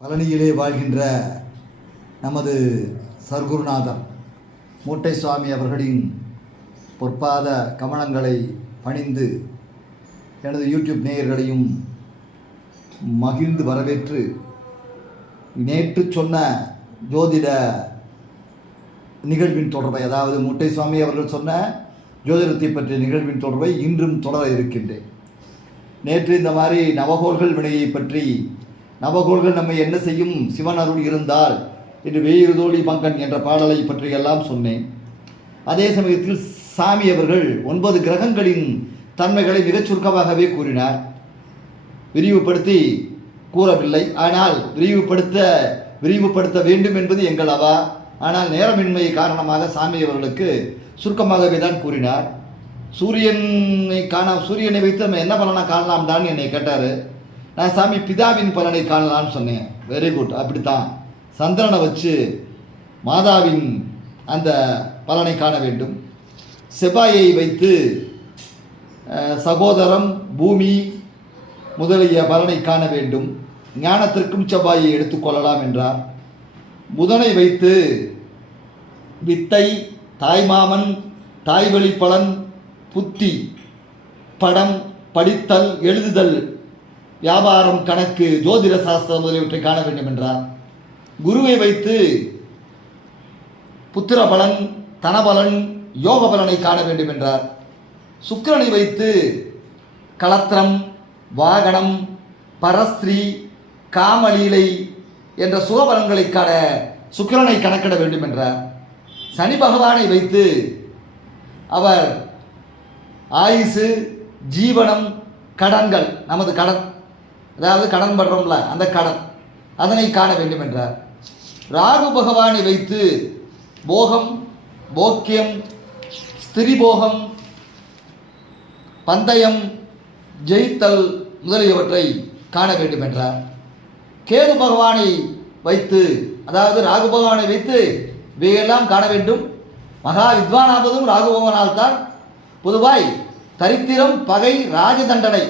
பழனியிலே வாழ்கின்ற நமது சர்க்குருநாதர் மூட்டை சுவாமி அவர்களின் பொற்பாத கமலங்களை பணிந்து எனது யூடியூப் நேயர்களையும் மகிழ்ந்து வரவேற்று நேற்று சொன்ன ஜோதிட நிகழ்வின் தொடர்பை அதாவது முட்டை சுவாமி அவர்கள் சொன்ன ஜோதிடத்தை பற்றிய நிகழ்வின் தொடர்பை இன்றும் தொடர இருக்கின்றேன். நேற்று இந்த மாதிரி நவகோள்கள் வினையை பற்றி நவகோள்கள் நம்மை என்ன செய்யும்? சிவன் அருள் இருந்தால். என்று வேயிறுதோழி பங்கன் என்ற பாடலை பற்றி எல்லாம் சொன்னேன். அதே சமயத்தில் சாமி அவர்கள் ஒன்பது கிரகங்களின் தன்மைகளை மிகச் சுருக்கமாகவே கூறினார். விரிவுபடுத்தி கூறவில்லை. ஆனால் விரிவுபடுத்த விரிவுபடுத்த வேண்டும் என்பது எங்கள் அவா. ஆனால் நேரமின்மை காரணமாக சாமி அவர்களுக்கு சுருக்கமாகவே தான் கூறினார். சூரியனை காண சூரியனை வைத்து நம்ம என்ன பலனை காணலாம்டான்னு என்னை கேட்டார். நான் சாமி பிதாவின் பலனை காணலாம்னு சொன்னேன். வெரி குட் அப்படித்தான். சந்திரனை வச்சு மாதாவின் அந்த பலனை காண வேண்டும். செவ்வாயை வைத்து சகோதரம் பூமி முதலிய பலனை காண வேண்டும். ஞானத்திற்கும் செவ்வாயை எடுத்துக்கொள்ளலாம் என்றார். புதனை வைத்து வித்தை தாய்மாமன் தாய்வழி பலன் புத்தி படம் படித்தல் எழுதுதல் வியாபாரம் கணக்கு ஜோதிட சாஸ்திரம் முதலியவற்றை காண வேண்டும் என்றார். குருவை வைத்து புத்திர பலன் தனபலன் யோக பலனை காண வேண்டும் என்றார். சுக்கிரனை வைத்து களத்திரம் வாகனம் பரஸ்திரீ காமலீலை என்ற சுகபலன்களை காண சுக்கிரனை கணக்கிட வேண்டும் என்றார். சனி பகவானை வைத்து அவர் ஆயுசு ஜீவனம் கடன்கள் நமது கடன் அதாவது கடன் படுறோம்ல அந்த கடன். அதனை காண வேண்டும் என்றார். ராகு பகவானை வைத்து போகம் போக்கியம் ஸ்திரிபோகம் பந்தயம் ஜெயித்தல் முதலியவற்றை காண வேண்டும் என்றார். கேது பகவானை வைத்து அதாவது ராகு பகவானை வைத்து இவையெல்லாம் காண வேண்டும். மகா வித்வானாவதும் ராகு பகவானால் தான். பொதுவாய் தரித்திரம் பகை ராஜதண்டனை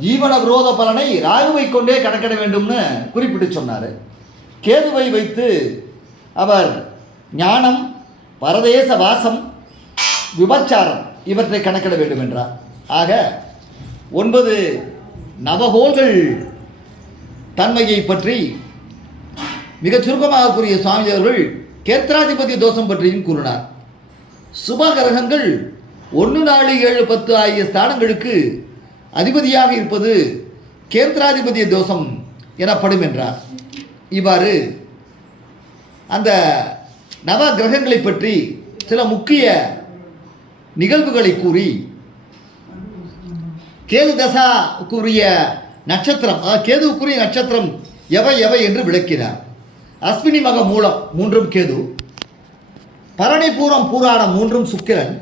ஜீவன விரோத பலனை ராகுவை கொண்டே கணக்கிட வேண்டும்னு குறிப்பிட்டு சொன்னார். கேதுவை வைத்து அவர் ஞானம் பரதேச வாசம் விபச்சாரம் இவற்றை கணக்கிட வேண்டும் என்றார். ஆக ஒன்பது நவகோள்கள் தன்மையை பற்றி மிகச் சுருக்கமாக கூறிய சுவாமி அவர்கள் கேத்திராதிபதி தோஷம் பற்றியும் கூறினார். சுபகிரகங்கள் ஒன்று நாலு ஏழு பத்து ஆகிய ஸ்தானங்களுக்கு அதிபதியாக இருப்பது கேந்திராதிபதிய தோஷம் எனப்படும் என்றார் இவ்வாறு அந்த நவ கிரகங்களை பற்றி சில முக்கிய நிகழ்வுகளை கூறி கேது தசாவுக்குரிய நட்சத்திரம் கேதுவுக்குரிய நட்சத்திரம் எவை எவை என்று விளக்கினார். அஸ்வினி மக மூலம் மூன்றும் கேது பரணி பூரம் பூராடம் மூன்றும் சுக்கிரன்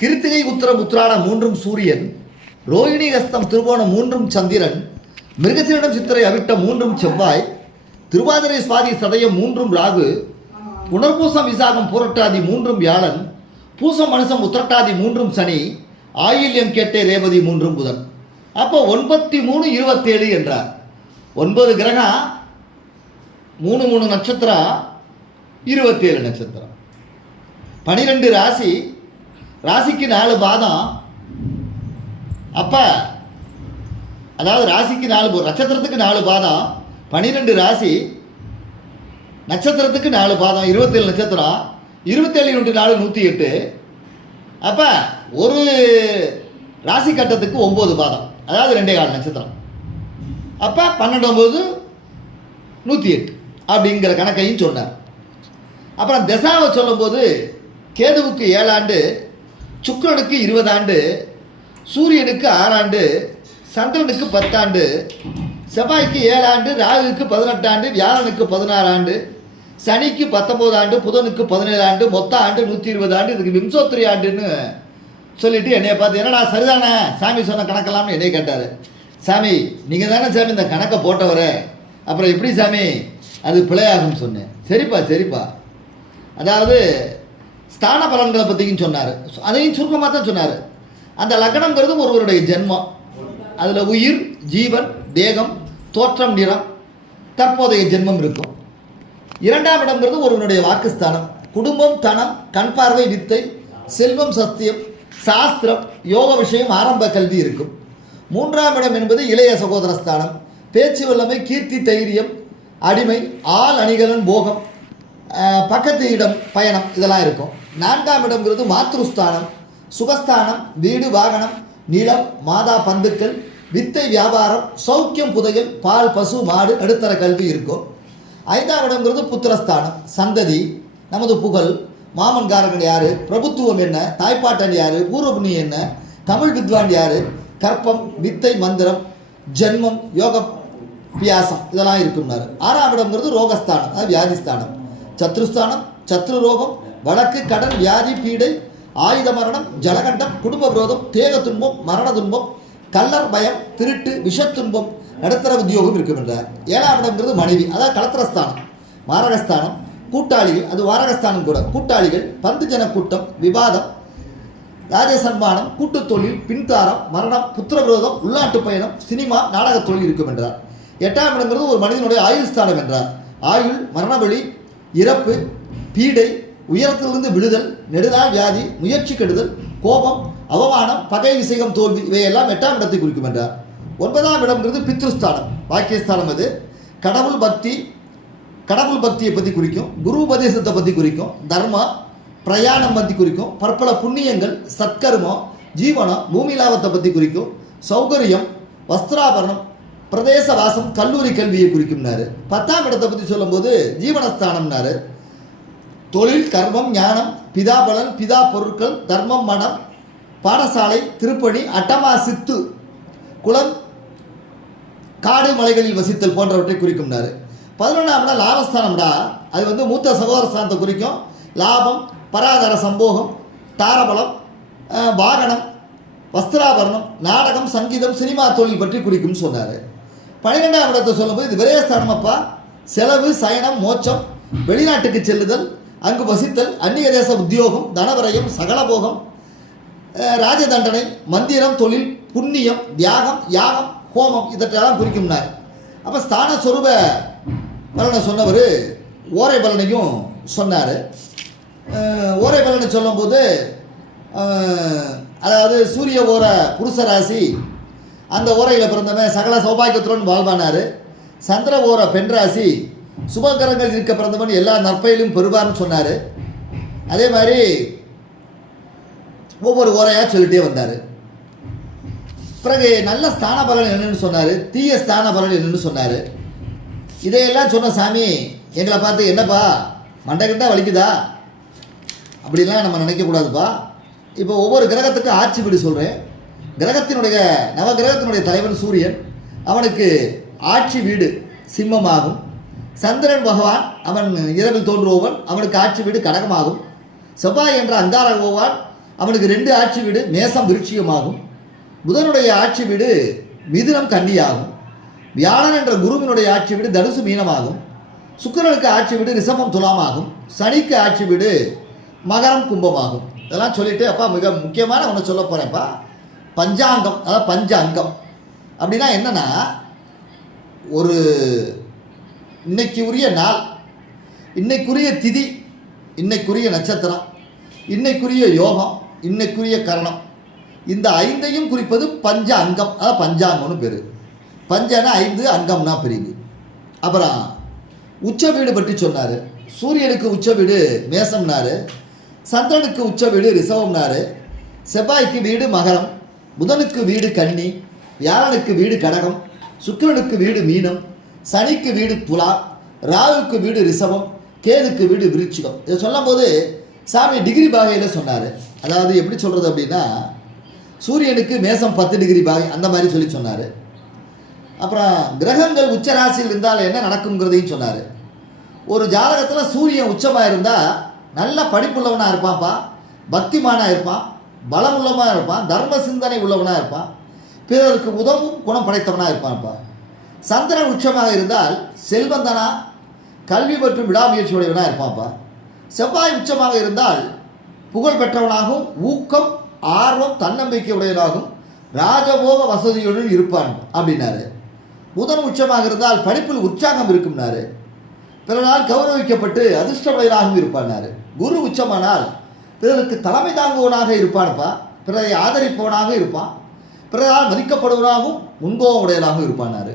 கிருத்திகை உத்தரம் உத்திராடம் மூன்றும் சூரியன் ரோகிணி ஹஸ்தம் திருவோணம் மூன்றும் சந்திரன் மிருகசீரிடம் சித்திரை அவிட்ட மூன்றும் செவ்வாய் திருவாதிரை சுவாதி சதயம் மூன்றும் ராகு புனர்பூசம் விசாகம் புரட்டாதி மூன்றும் வியாழன் பூசம் மனுஷம் உத்திரட்டாதி மூன்றும் சனி ஆயில்யம் கேட்டே ரேவதி மூன்றும் புதன். அப்போ ஒன்பத்தி மூணு இருபத்தேழு என்றார். ஒன்பது கிரகம் மூணு மூணு நட்சத்திரம் இருபத்தேழு நட்சத்திரம். பனிரெண்டு ராசி ராசிக்கு நாலு பாதம் அப்போ அதாவது ராசிக்கு நாலு நட்சத்திரத்துக்கு நாலு பாதம் பன்னிரெண்டு ராசி நட்சத்திரத்துக்கு நாலு பாதம் இருபத்தேழு நட்சத்திரம் இருபத்தேழு இன்ட்டு நாலு நூற்றி எட்டு. அப்போ ஒரு ராசி கட்டத்துக்கு ஒம்பது பாதம் அதாவது ரெண்டே கால் நட்சத்திரம். அப்போ பன்னெண்டு ஒம்பது நூற்றி எட்டு அப்படிங்கிற கணக்கையும் சொன்னார். அப்புறம் தசாவை சொல்லும்போது கேதுவுக்கு ஏழாண்டு சுக்கிரனுக்கு இருபது ஆண்டு சூரியனுக்கு ஆறாண்டு சந்திரனுக்கு பத்தாண்டு செவ்வாய்க்கு ஏழாண்டு ராகுவுக்கு பதினெட்டாண்டு வியாழனுக்கு பதினாறு ஆண்டு சனிக்கு பத்தொம்போது ஆண்டு புதனுக்கு பதினேழு ஆண்டு மொத்த ஆண்டு நூற்றி இருபது ஆண்டு இதுக்கு விம்சோத்திரி ஆண்டுன்னு சொல்லிட்டு என்னைய பார்த்து என்னடா சரிதானே? சாமி சொன்ன கணக்கெல்லாம்னு என்னைய கேட்டார். சாமி நீங்கள் தானே சாமி இந்த கணக்கை போட்டவர? அப்புறம் எப்படி சாமி? அது பிழையாகும்னு சொன்னேன். சரிப்பா சரிப்பா. அதாவது ஸ்தான பலன்களை பற்றியும் சொன்னார். அதையும் சுருக்கமாக தான் சொன்னார். அந்த லக்னம்ங்கிறது ஒருவருடைய ஜென்மம். அதில் உயிர் ஜீவன் தேகம் தோற்றம் நிறம் தற்போதைய ஜென்மம் இருக்கும். இரண்டாம் இடம்ங்கிறது ஒருவனுடைய வாக்குஸ்தானம். குடும்பம் தனம் கண் பார்வை வித்தை செல்வம் சத்தியம் சாஸ்திரம் யோக விஷயம் ஆரம்ப கல்வி இருக்கும். மூன்றாம் இடம் என்பது இளைய சகோதரஸ்தானம் பேச்சு வல்லமை கீர்த்தி தைரியம் அடிமை ஆள் அணிகலன் போகம் பக்கத்து இடம் பயணம் இதெல்லாம் இருக்கும். நான்காம் இடம்ங்கிறது மாத்ருஸ்தானம். சுகஸ்தானம் வீடு வாகனம் நிலம் மாதா பந்துக்கள் வித்தை வியாபாரம் சௌக்கியம் புதையல் பால் பசு மாடு நடுத்தர கல்வி இருக்கும். ஐந்தாம் இடம்ங்கிறது புத்திரஸ்தானம் சந்ததி நமது புகழ் மாமன்காரன் யார் பிரபுத்துவம் என்ன தாய்ப்பாட்டன் யார் பூர்வபுணி என்ன தமிழ் வித்வான் யார் கற்பம் வித்தை மந்திரம் ஜென்மம் யோக பியாசம் இதெல்லாம் இருக்கும்னாரு. ஆறாம் இடம்ங்கிறது ரோகஸ்தானம் அதாவது வியாதிஸ்தானம். சத்ருஸ்தானம் சத்ரு ரோகம் வழக்கு கடன் வியாதி பீடை ஆயுத மரணம் ஜலகண்டம் குடும்ப விரோதம் தேக துன்பம் மரண துன்பம் கல்லர் பயம் திருட்டு விஷத்துன்பம் நடுத்தர உத்தியோகம் இருக்கும் ஏழாம் இடம்ங்கிறது மனைவி அதாவது கலத்திரஸ்தானம் மாரகஸ்தானம் கூட்டாளிகள் அது வாரகஸ்தானம் கூட கூட்டாளிகள் பந்து ஜன கூட்டம் விவாதம் ராஜசன்மானம் கூட்டுத் தொழில் பின்தாரம் மரணம் புத்திரவிரோதம் உள்நாட்டு பயணம் சினிமா நாடகத் தொழில் இருக்கும் என்றார். எட்டாம் இடங்கிறது ஒரு மனிதனுடைய ஆயுள் ஸ்தானம் என்றார். ஆயுள் மரணவெளி இறப்பு பீடை உயரத்திலிருந்து விடுதல் நெடுநாள் வியாதி முயற்சி கெடுதல் கோபம் அவமானம் பகை விசேகம் தோல்வி இவையெல்லாம் எட்டாம் இடத்தை குறிக்கும் என்றார். ஒன்பதாம் இடம்ங்கிறது பித்ருஸ்தானம். பாக்கியஸ்தானம் அது. கடவுள் பக்தி கடவுள் பக்தியை பற்றி குறிக்கும் குரு உபதேசத்தை பற்றி குறிக்கும் தர்மா பிரயாணம் பற்றி குறிக்கும் பற்பல புண்ணியங்கள் சத்கர்மம் ஜீவனம் பூமி லாபத்தை பற்றி குறிக்கும் சௌகரியம் வஸ்திராபரணம் பிரதேச வாசம் கல்லூரி கல்வியை குறிக்கும்னாரு. பத்தாம் இடத்தை பற்றி சொல்லும்போது ஜீவனஸ்தானம்னாரு. தொழில் கர்மம் ஞானம் பிதாபலன் பிதா பொருட்கள் தர்மம் மனம் பாடசாலை திருப்பணி அட்டமா சித்து குளம் காடு மலைகளில் வசித்தல் போன்றவற்றை குறிக்கும்னாரு. பதினொன்றாம்னா லாபஸ்தானம்டா. அது வந்து மூத்த சகோதர ஸ்தானத்தை குறிக்கும். லாபம் பராதர சம்போகம் தாரபலம் வாகனம் வஸ்திராபரணம் நாடகம் சங்கீதம் சினிமா தொழில் பற்றி குறிக்கும்னு சொன்னார். பன்னிரெண்டாம் இடத்தை சொல்லும்போது இது விரயஸ்தானம் அப்பா செலவு சயனம் மோட்சம் வெளிநாட்டுக்கு செல்லுதல் அங்கு வசித்தல் அந்நிய தேச உத்தியோகம் தனவரயம் சகலபோகம் ராஜதண்டனை மந்திரம் தொழில் புண்ணியம் தியாகம் யாகம் ஹோமம் இதற்றெல்லாம் குறிக்கும்னார். அப்போ ஸ்தான சொரூப பலனை சொன்னவர் ஓரை பலனையும் சொன்னார். ஓரை பலனை சொல்லும்போது அதாவது சூரிய ஓர புருஷ ராசி அந்த ஓரையில் பிறந்தவன் சகல சௌபாகியத்துடன் வாழ்வானார். சந்திர ஓர பெண் ராசி சுபகரங்கள் இருக்க பிறந்தவன் எல்லா நற்பயிலும் பெறுவார்னு சொன்னார். அதே மாதிரி ஒவ்வொரு ஓரையாக சொல்லிட்டே வந்தார். பிறகு நல்ல ஸ்தான பலன் என்னன்னு சொன்னார். தீய ஸ்தான பலன் என்னன்னு சொன்னார். இதையெல்லாம் சொன்ன சாமி எங்களை பார்த்து என்னப்பா மண்டைக்கிட்ட வலிக்குதா? அப்படிலாம் நம்ம நினைக்கக்கூடாதுப்பா. இப்போ ஒவ்வொரு கிரகத்துக்கும் ஆட்சி வீடு சொல்கிறேன் கிரகத்தினுடைய நவ கிரகத்தினுடைய தலைவன் சூரியன். அவனுக்கு ஆட்சி வீடு சிம்மமாகும். சந்திரன் பகவான் அவன் இரவில் தோன்றுபவன் அவனுக்கு ஆட்சி வீடு கடகமாகும். செவ்வாய் என்ற அங்கார பகவான் அவனுக்கு ரெண்டு ஆட்சி வீடு மேசம் விருட்சியமாகும். புதனுடைய ஆட்சி வீடு மிதுனம் கன்னியாகும். வியாழன் என்ற குருவினுடைய ஆட்சி வீடு தனுசு மீனமாகும். சுக்கரனுக்கு ஆட்சி வீடு ரிஷபம் துலாமாகும். சனிக்கு ஆட்சி வீடு மகரம் கும்பமாகும். இதெல்லாம் சொல்லிட்டு அப்பா மிக முக்கியமான ஒன்று சொல்ல போகிறேன்ப்பா பஞ்சாங்கம் அதாவது பஞ்ச அங்கம் அப்படின்னா என்னென்னா ஒரு இன்னைக்கு உரிய நாள் இன்னைக்குரிய திதி இன்னைக்குரிய நட்சத்திரம் இன்னைக்குரிய யோகம் இன்னைக்குரிய கரணம். இந்த ஐந்தையும் குறிப்பது பஞ்ச அங்கம் அதாவது பஞ்சாங்கம்னு பேர். பஞ்சனா ஐந்து அங்கம்னா பிரிவு அப்புறம் உச்ச வீடு பற்றி சொன்னார். சூரியனுக்கு உச்ச வீடு மேசம்னாரு. சந்திரனுக்கு உச்ச வீடு ரிசவம்னாரு செவ்வாய்க்கு வீடு மகரம். புதனுக்கு வீடு கன்னி. வியாழனுக்கு வீடு கடகம். சுக்கிரனுக்கு வீடு மீனம். சனிக்கு வீடு துலா ராகுக்கு வீடு ரிஷபம் கேதுக்கு வீடு விருச்சிகம். இதை சொல்லும்போது சாமி டிகிரி பாகையில் சொன்னார். அதாவது எப்படி சொல்கிறது அப்படின்னா சூரியனுக்கு மேசம் பத்து டிகிரி பாகை அந்த மாதிரி சொல்லி சொன்னார். அப்புறம் கிரகங்கள் உச்ச ராசியில் இருந்தால் என்ன நடக்குங்கிறதையும் சொன்னார். ஒரு ஜாதகத்தில் சூரியன் உச்சமாக இருந்தால் நல்ல படிப்புள்ளவனாக இருப்பான்ப்பா பக்திமானாக இருப்பான் பலமுள்ளவனாக இருப்பான் தர்ம சிந்தனை உள்ளவனாக இருப்பான் பிறருக்கு உதவும் குணம் படைத்தவனாக இருப்பான்ப்பா. சந்திரன் உச்சமாக இருந்தால் செல்வந்தனா? கல்வி மற்றும் விடாமுயற்சி உடையவனாக இருப்பான்ப்பா. செவ்வாய் உச்சமாக இருந்தால் புகழ் பெற்றவனாகவும் ஊக்கம் ஆர்வம் தன்னம்பிக்கை உடையவனாகவும் ராஜபோக வசதியுடன் இருப்பான் அப்படின்னாரு. புதன் உச்சமாக இருந்தால் படிப்பில் உற்சாகம் இருக்கும்னாரு. பிறனால் கௌரவிக்கப்பட்டு அதிர்ஷ்டமுடையராகவும் இருப்பானாரு குரு உச்சமானால் பிறருக்கு தலைமை தாங்குவனாக இருப்பான்ப்பா. பிறரை ஆதரிப்பவனாக இருப்பான். பிறரால் மதிக்கப்படுவனாகவும் முன்கோபம் உடையவனாகவும் இருப்பானாரு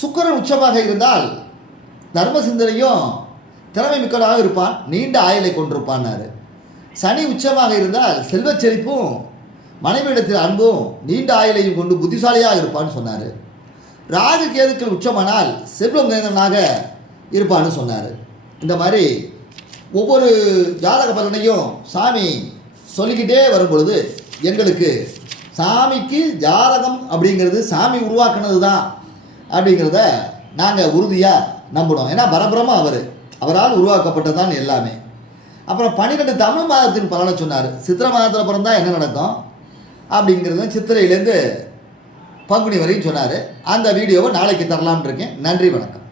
சுக்கிரன் உச்சமாக இருந்தால் தர்ம சிந்தனையும் திறமை மிக்கவனாக இருப்பான் நீண்ட ஆயுளை கொண்டிருப்பான்னாரு சனி உச்சமாக இருந்தால் செல்வச் செழிப்பும் மனைவியிடத்தில் அன்பும் நீண்ட ஆயுளையும் கொண்டு புத்திசாலியாக இருப்பான்னு சொன்னார். ராகு கேதுக்கள் உச்சமானால் செல்வம் நிறைந்தவனாக இருப்பான்னு சொன்னார். இந்த மாதிரி ஒவ்வொரு ஜாதக பலனையும் சாமி சொல்லிக்கிட்டே வரும் பொழுது எங்களுக்கு சாமிக்கு ஜாதகம் அப்படிங்கிறது சாமி உருவாக்குனது தான் அப்படிங்கிறத நாங்கள் உறுதியாக நம்பினோம் ஏன்னா பரபரமாக அவர். அவரால் உருவாக்கப்பட்டது தான் எல்லாமே. அப்புறம் பன்னிரெண்டு தமிழ் மாதத்தின் பலனை சொன்னார். சித்திரை மாதத்தில் பிறந்தால் என்ன நடக்கும்? அப்படிங்கிறது சித்திரையிலேருந்து பங்குனி வரையும் சொன்னார். அந்த வீடியோவை நாளைக்கு தரலாம்னு இருக்கேன். நன்றி வணக்கம்.